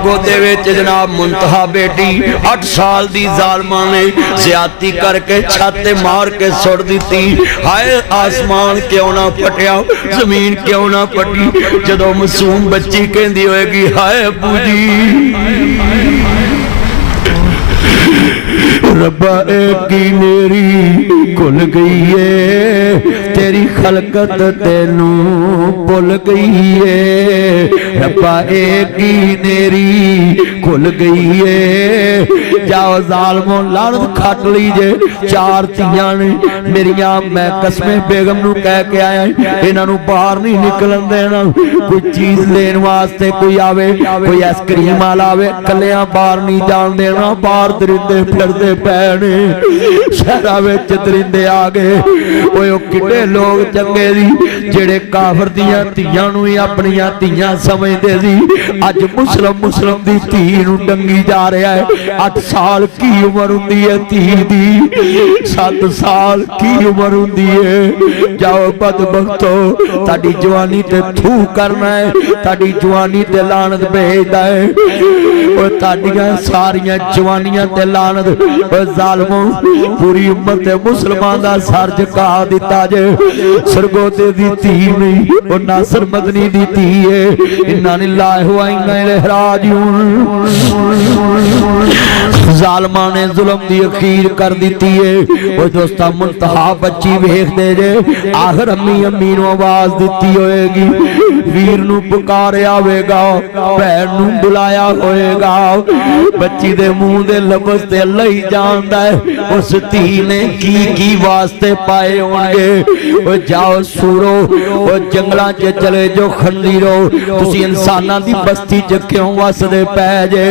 सरगो दे विच जनाब मुंतहा बेटी 8 साल दी जालमा ने ज्यादती करके छत मार के सुट दी। हाय आसमान क्यों ना फटिया, जमीन क्यों ना फटी। जदों मासूम बच्ची कहंदी होएगी हाय अबू जी रब्बा की नेरी खुल गई है, तेरी खलकत तेनू भुल गई है। रब्बा की नेरी खुल गई है। जाओ जालमो लानत खट लीजे। 4 धीआं ने मेरिया, मैं कसमे बेगम नू कह के आया इन्हां नू बाहर नहीं निकलन देना। कोई चीज लेन वास्ते कोई आवे, कोई आइसक्रीम वाला आवे, कलियां बाहर नहीं जान देना। बाहर दरिंदे फिरदे पैने, शहरां विच दरिंदे आ गए। ओए किड्डे लोग चंगे दी जेड़े काफर दियां धीआं नू ही अपनियां धीआं समझदे सी। अज मुस्लिम दी धी नू डंगी जा रहा है। 8 साल की उम्र हुंदी है धी दी, 7 साल की उम्र हुंदी है। जाओ बदबख्तो, ताड़ी जवानी ते थू करना है, ताड़ी जवानी ते लानत भेजदा है। और ताड़ियां सारियां जवानियां ते लानत। और जालमो पूरी उम्मत ते मुसलमान दा सर झुका दिता जे। सरगोदे दी धी नहीं, और नासर मदनी दी धी है। इन्ना लिल्लाहि व इन्ना इलैहि राजिऊन। जालमा ने जुल्म दी अखीर कर दी है। वो दोस्ता मुंतहा बच्ची वेखदे जे। आखिर अम्मी अम्मी नू आवाज दी होएगी, वीर नू पुकारिया होएगा, भैन नू बुलाया होएगा। बच्ची दे मुंह दे लफ्ज़ ते अल्लाह ही जानदा है उस धी ने की वास्ते पाए होंगे। वो जाओ सूरो, वो जंगलां च चले जो खंजीरो, तुसी इंसानां दी बस्ती च क्यों वसदे पै जे।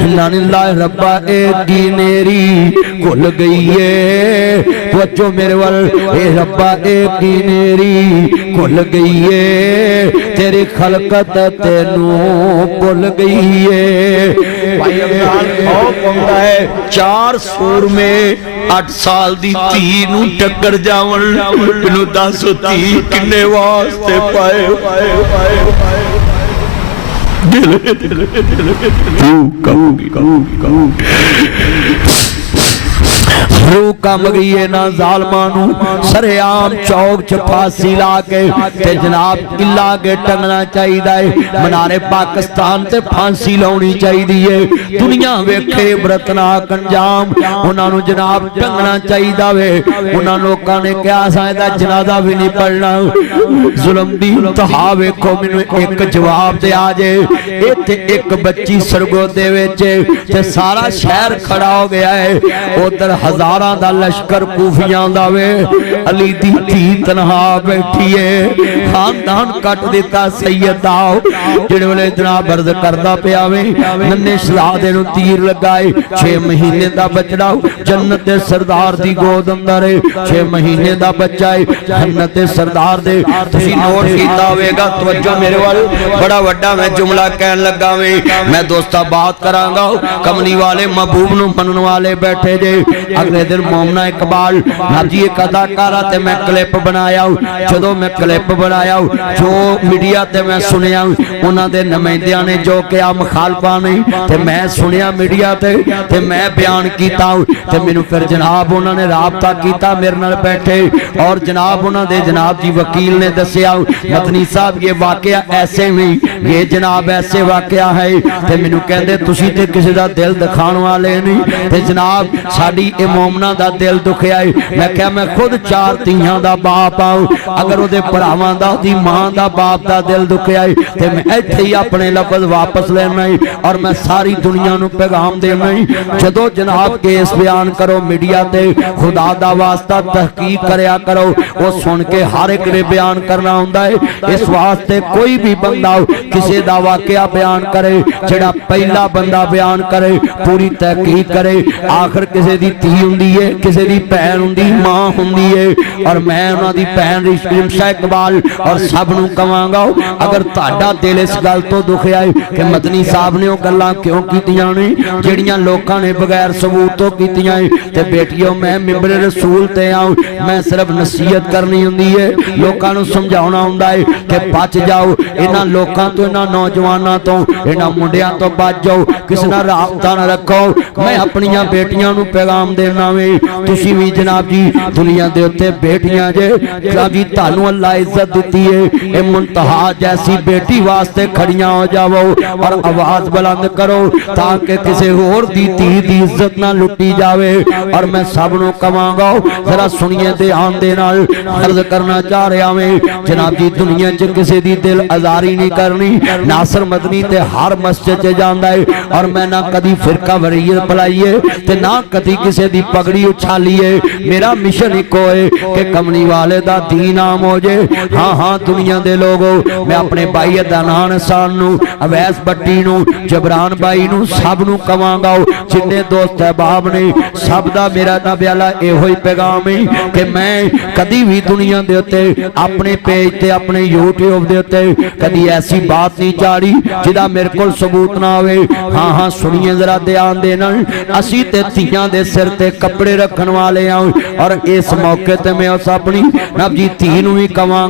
इन्ना लिल्लाहि रब्बा की नेरी खुल गई है। बच्चों मेरे वाल ए रब्बा की नेरी खुल गई है, तेरी खलकत तेनू भुल गई है। भाई कहता है 4 सूर में 8 साल दी धी नू टक्कर जावन। मैनू दस धी किन्ने वास्ते पाए। रूह कम गई है ना जालमा नू। सरेआम चौक च फांसी ला के ते जनाब किला के टंगना चाहिए। मनारे पाकिस्तान ते फांसी लाउनी चाहिए। दुनिया वेखे इबरतनाक अंजाम, उन्होंने जनाब टंगना चाहिए वे। उन्होंने लोगों ने कहा असां इहदा जनाजा भी नहीं पढ़ना। जुल्म दी इंतहा वेखो, मैनू एक जवाब दे आ जे। इत्थे एक बच्ची सरगोदे विच ते सारा शहर खड़ा हो गया है। उधर हजारां दा लश्कर कूफियां दा वे। अली दी धी तनहा बैठी है। खानदान कट दिता सैयद आओ जेड़े वेले जनाब अर्ज करदा पिया वे। नन्हे शहजादे नू तीर लगाए। 6 महीने दा बचड़ा जन्नत दे सरदार दी गोद अंदर है। 6 महीने दा बच्चा है जन्नत दे सरदार दे। तुसी नोट कीता होवेगा, तवज्जो मेरे वाल, बड़ा वड्डा मैं जुमला कहन लगा वे। मैं दोस्ता बात करांगा, कमली वाले महबूब नू मनन वाले बैठे जे। अगले दिन मोमना इकबाल नाजी एक अदाकारा ते मैं क्लिप बनाया। जो मैं क्लिप बनाया जो मीडिया ते मैं सुनिया उन्हां दे नुमाइंदियां ने जो कहा मुखालफा नहीं ते मैं सुनिया मीडिया ते मैं बयान किया। ते मैनू फिर जनाब उन्होंने राबता किया मेरे नाल बैठे और जनाब उन्होंने जनाब जी वकील ने दसिया मदनी साहब ये वाकया ऐसे नहीं, ये जनाब ऐसे वाकया है। ते मैनू कहंदे तुसी ते किसी दा दिल दिखाण वाले नहीं। ते जनाब साडी ए मोमना दा दिल दुखिया है। मैं क्या मैं खुद 4 धीआं दा बाप आऊं, अगर उहदे भरावां दा दी मां दा बाप दा दिल दुखिया है ते मैं इत्थे ही अपने लफ्ज़ वापस लेना है और मैं सारी दुनिया नू पैगाम देना है। जदों जनाब केस बयान करो मीडिया ते खुदा दा वास्ता तहकीक करया करो, वो सुन के हर एक ने बयान करना हुंदा है। इस वास्ते कोई भी बंदा किसी दा वाकया बयान करे, जेड़ा पहला बंदा बयान करे पूरी तहकीक करे। आखिर किसी दी हुंदी है, किसी दी भैन हुंदी, मां हुंदी है। और मैं उन्हां दी भैन रिमशा इकबाल और सब नूं कहांगा, अगर तुहाडा दिल इस गल तो दुखिया है कि मदनी साहब ने वो गल्लां क्यों कीतियां ने जिहड़ियां लोकां ने बगैर सबूत तो कीतियां है, ते बेटियों मैं मिंबर रसूल ते आऊं, मैं सिर्फ नसीहत करनी हुंदी है, लोकां नूं समझाउणा हुंदा है कि बच जाओ इन्हां लोकां तो, इन्हां नौजवानां तो, इन्हां मुंडियां तो बच जाओ, किसी नाल राबता ना रखो। मैं अपनियां बेटियां नूं पैगाम देना वे, तुसीं भी जनाब जी दुनिया दे उत्ते बेटियां जे, जनाब जी तुहानूं अल्लाह इज्जत दित्ती है, ए मुंतहा जैसी बेटी वास्ते खड़ियां हो जाओ और आवाज बुलंद करो ताकि किसी होर दी धी दी इज्जत ना लुटी जावे। और मैं सब नूं कहांगा जरा सुनिए ध्यान दे नाल अर्ज करना चाह रहा मैं जनाब जी, दुनिया च किसी दी दिल आजारी नहीं करनी। नासर मदनी ते हर मस्जिद च जांदा है और मैं ना कदी फिरका वरीयत बुलाईए ते ना कदी किसी दी पगड़ी उछालीए। मेरा मिशन इको है कि कमली वाले दा दीन आम हो जाए। हाँ हाँ दुनिया दे लोगो, मैं अपने भाई अदनान हसन नूं, अवैस भट्टी नूं, जबरान भाई नूं, सब नूं कहांगा जिन्ने दोस्त अहबाब ने, सब दा मेरा ना ब्याला इहो ही पैगाम है कि मैं कदी भी दुनिया दे उत्ते अपने पेज ते अपने यूट्यूब दे उत्ते कदी ऐसी बात नहीं चाड़ी जिहदा मेरे कोल सबूत ना होवे। हाँ हाँ सुनिए जरा ध्यान देना, असी ते धीआं दे सिर ते कपड़े रखण वाले आं और इस मौके ते मैं उस अपनी नब जी धी नूं भी कहां